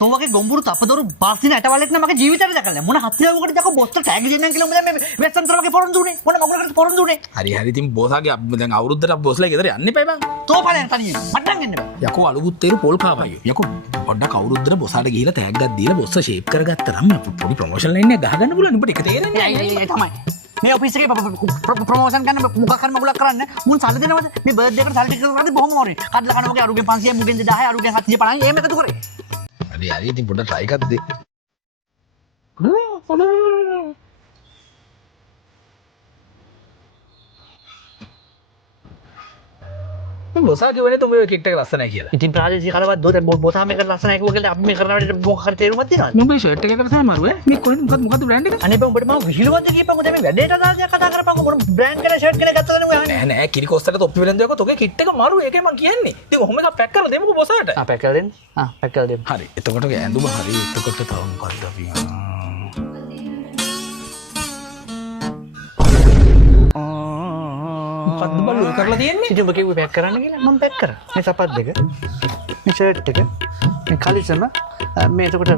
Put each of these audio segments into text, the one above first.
तो වගේ ගොම්බුරු තපදරු බාස්තින ඇටවලෙක් නම් මගේ ජීවිතේට දැකලා මොන හත්තියවකට දැක බොස්ට ටැග් දෙන්නම් කියලා මම මේ වෙස්සන්තර වගේ පොරොන්දු උනේ මොන මගුලකට පොරොන්දු උනේ හරි හරි ඉතින් බෝසාගේ දැන් අවුරුද්දට බෝස්ලා ගෙදර යන්න එපා බං තෝ ඵලයන් තනියෙන් මට නම් එන්න බෑ යකෝ අලුගුත්තේරු පොල් කාපයියෝ යකෝ පොඩ්ඩක් අවුරුද්දට බොසාට ගිහිලා ටැග් එකක් දීලා බොස්ස ෂේප් කරගත්තරම් පොඩි ප්‍රොමෝෂන් ලයින් එකක් ගහගන්න පුළුවන් උඹට එක තේරෙන්නේ ඒ තමයි මේ ඔෆිස් එකේ ප්‍රොමෝෂන් ගන්න මොකක් හරි මගුලක් කරන්න මුන් සල්ලි දෙනවද මේ බර්ත්ඩේ එකට සල්ලි ටික කරද්දි බොහොම ඕනේ කඩලා කන වගේ අරුගෙන් 500 මුගෙන් 2000 අරුගෙන් 750 එහෙම එකතු කරේ හරි හරි ඉතින් පොඩ්ඩක් try එකක් දෙන්න බොසාගේ වෙන්නේ තුඹේ කිට් එක ලස්සනයි කියලා. ඉතින් ප්‍රාදේශීය කලවත් දොත බොසා මේක ලස්සනයි කියලා අපි මේ කරන වැඩේට මොකක් හරි තේරුමක් තියෙනවද? මම මේ ෂර්ට් එක කරලා තමයි මරුවේ. මේ කොහෙන්ද මොකද්ද බ්‍රෑන්ඩ් එක? අනේ බං උඹට මම විහිළුවන්ද කියපන් උදේ මේ වැඩේට අදාළව කතා කරපන් මොන බ්‍රෑන්ඩ් කෙනෙක් ෂර්ට් කෙනෙක් ගත්තද නේ ඔයා? නෑ නෑ කිරි කොස්තරට තොප්පි වෙලෙන්ද යකෝ තෝගේ කිට් එක මරුවේ ඒකයි මං කියන්නේ. ඉතින් ඔහොම එකක් පැක් කරලා දෙමුකෝ බොසාට. පැක් කරලා දෙන්න. පැක් කරලා දෙන්න. හරි. එතකොට ඇඳුම හරි. එතකොට තව මොකද්ද අපි? මොකද්ද බලුවේ කරලා තියෙන්නේ? ඉතින් ඔබ කිව්වේ පැක් කරන්න කියලා මම පැක් කරා. මේ සපත් දෙක. මේ ෂර්ට් එක. මේ කලිසම මේ එතකොට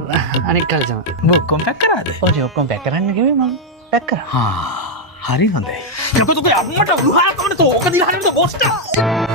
අනෙක් කලිසම. ඔක්කොම පැක් කරාද? ඔය ඔක්කොම පැක් කරන්න කිව්වේ මම පැක් කරා. හරි හොඳයි. යකෝ තෝ අම්මට උහා කොහොමද තෝ ඕක දිහා හරියට බොස්ට